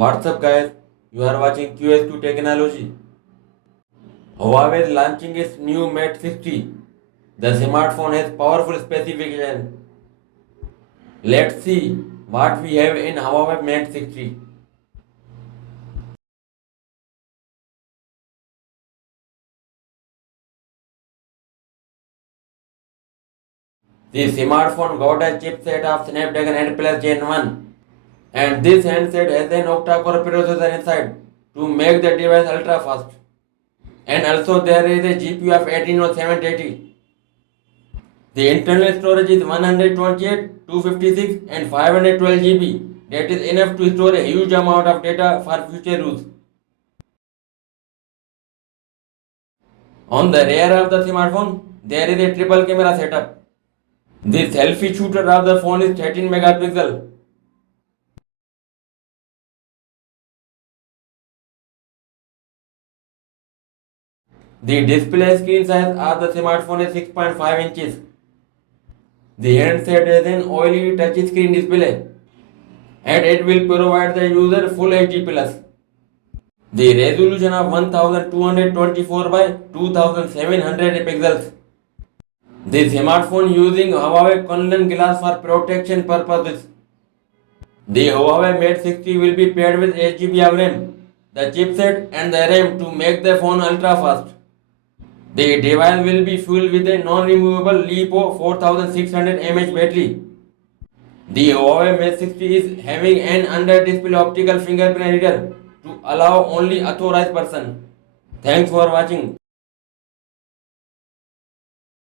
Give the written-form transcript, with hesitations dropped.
What's up, guys? You are watching QS2 Technology. Huawei is launching its new Mate 60. The smartphone has powerful specifications. Let's see what we have in Huawei Mate 60. The smartphone got a chipset of Snapdragon 8 Plus Gen 1, and this handset has an octa-core processor inside to make the device ultra fast. And also there is a GPU of 18780. The internal storage is 128, 256 and 512 GB. That is enough to store a huge amount of data for future use. On the rear of the smartphone, there is a triple camera setup. The selfie shooter of the phone is 13 megapixel. The display screen size of the smartphone is 6.5 inches. The handset has an OLED touchscreen display and it will provide the user full HD plus. The resolution of 1224 by 2700 pixels. The smartphone using Huawei Conlan glass for protection purposes. The Huawei Mate 60 will be paired with 8 GB of RAM, the chipset and the RAM to make the phone ultra fast. The device will be fueled with a non-removable LiPo 4600 mAh battery. The Huawei Mate 60 is having an under-display optical fingerprint reader to allow only authorized person. Thanks for watching.